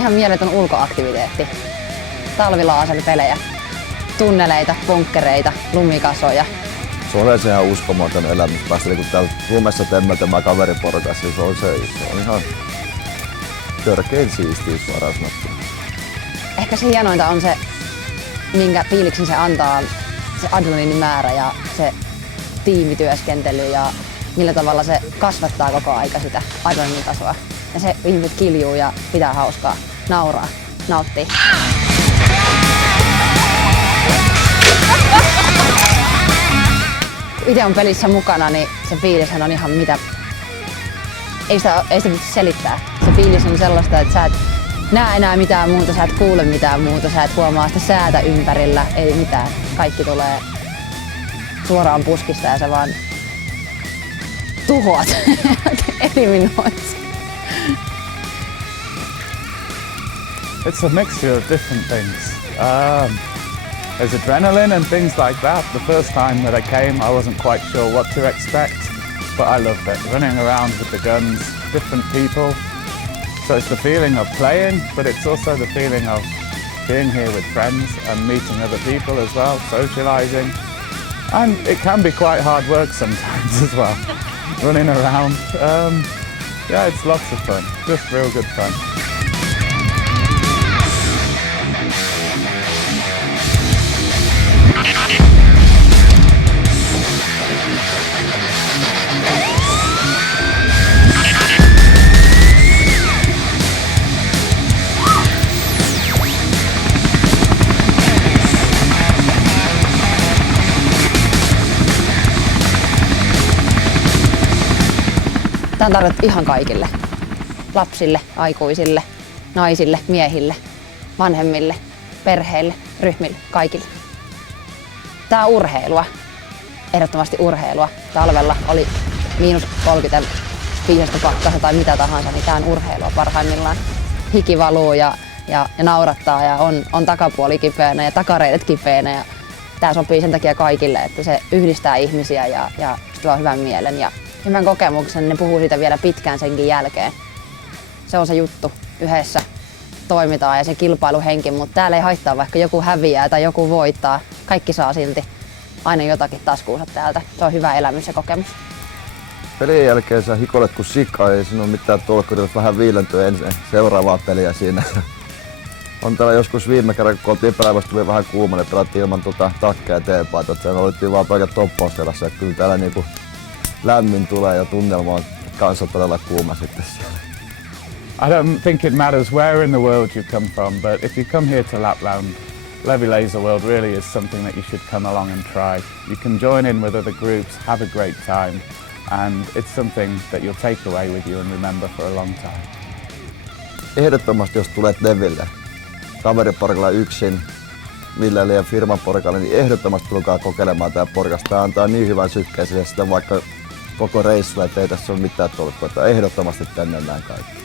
ihan mieletön ulkoaktiviteetti. Talvilaasaripelejä, tunneleita, bunkkereita, lumikasoja. Se on se ihan uskomaton elämys päästä niin täällä lumessa temmeltämään kaveriporukassa. Se on ihan törkein siistiys suoraan sanottuna. Ehkä se hienointa on se, minkä fiiliksen se antaa, se adrenaliinimäärä ja se tiimityöskentely ja millä tavalla se kasvattaa koko aika sitä adrenaliinitasoa. Ja se ihmiset kiljuu ja pitää hauskaa, nauraa, nauttii. Kun itse on pelissä mukana, niin se fiilishän on ihan mitä... Ei sitä pysty selittää. Se fiilis on sellaista, että sä et näe enää mitään muuta, sä et kuule mitään muuta, sä et huomaa sitä säätä ympärillä, ei mitään. Kaikki tulee suoraan puskista ja sä vaan tuhoat, eliminoit. It's a mixture of different things. There's adrenaline and things like that. The first time that I came, I wasn't quite sure what to expect, but I loved it. Running around with the guns, different people. So it's the feeling of playing, but it's also the feeling of being here with friends and meeting other people as well, socialising. And it can be quite hard work sometimes as well, running around. Yeah, it's lots of fun, just real good fun. Tämä on tarjottu ihan kaikille. Lapsille, aikuisille, naisille, miehille, vanhemmille, perheille, ryhmille, kaikille. Tämä on urheilua. Ehdottomasti urheilua. Talvella oli -30 viidestä pakkasta tai mitä tahansa, niin tämä on urheilua parhaimmillaan. Hiki valuu ja naurattaa ja on takapuoli kipeänä ja takareidet kipeänä. Ja tämä sopii sen takia kaikille, että se yhdistää ihmisiä ja tuo hyvän mielen ja hyvän kokemuksen. Ne puhuu siitä vielä pitkään senkin jälkeen. Se on se juttu. Yhdessä toimitaan ja se kilpailuhenki, mutta täällä ei haittaa, vaikka joku häviää tai joku voittaa. Kaikki saa silti aina jotakin taskuunsa täältä. Se on hyvä elämys ja kokemus. Pelien jälkeen sä hikoilet kuin sika, ei siinä ole mitään tolkkuria, vähän viilentyä ensin seuraavaa peliä siinä. On täällä joskus viime kerran, kun oltiin päivästä, tuli vähän kuuma, niin pelattiin ilman takkeja ja teepaita. Sen oltiin vaan pelkät toppaustelassa, että kyllä täällä niinku lämmin tulee ja tunnelma on kanssa todella kuuma sitten siellä. I don't think it matters where in the world you come from, but if you come here to Lapland, Levi Laser World really is something that you should come along and try. You can join in with other groups, have a great time, and it's something that you'll take away with you and remember for a long time. Ehdottomasti jos tulet Leville, kaveriporukalla yksin, millään liian firman porukalla, niin ehdottomasti tulkaa kokeilemaan tää porukas. Tää antaa niin hyvän sykkeisen sitä vaikka koko reissulla, ettei tässä ole mitään tolkkua. Ehdottomasti tänne näin kaikki.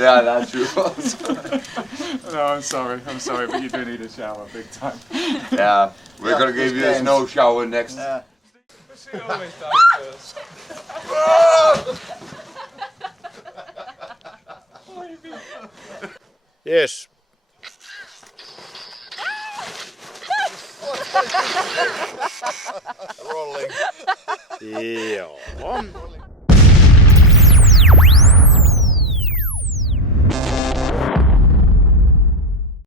Yeah, that's true. No, I'm sorry, but you do need a shower big time. Yeah, we're gonna give you a snow shower next. She always does first. Yes. Rolling. Joo.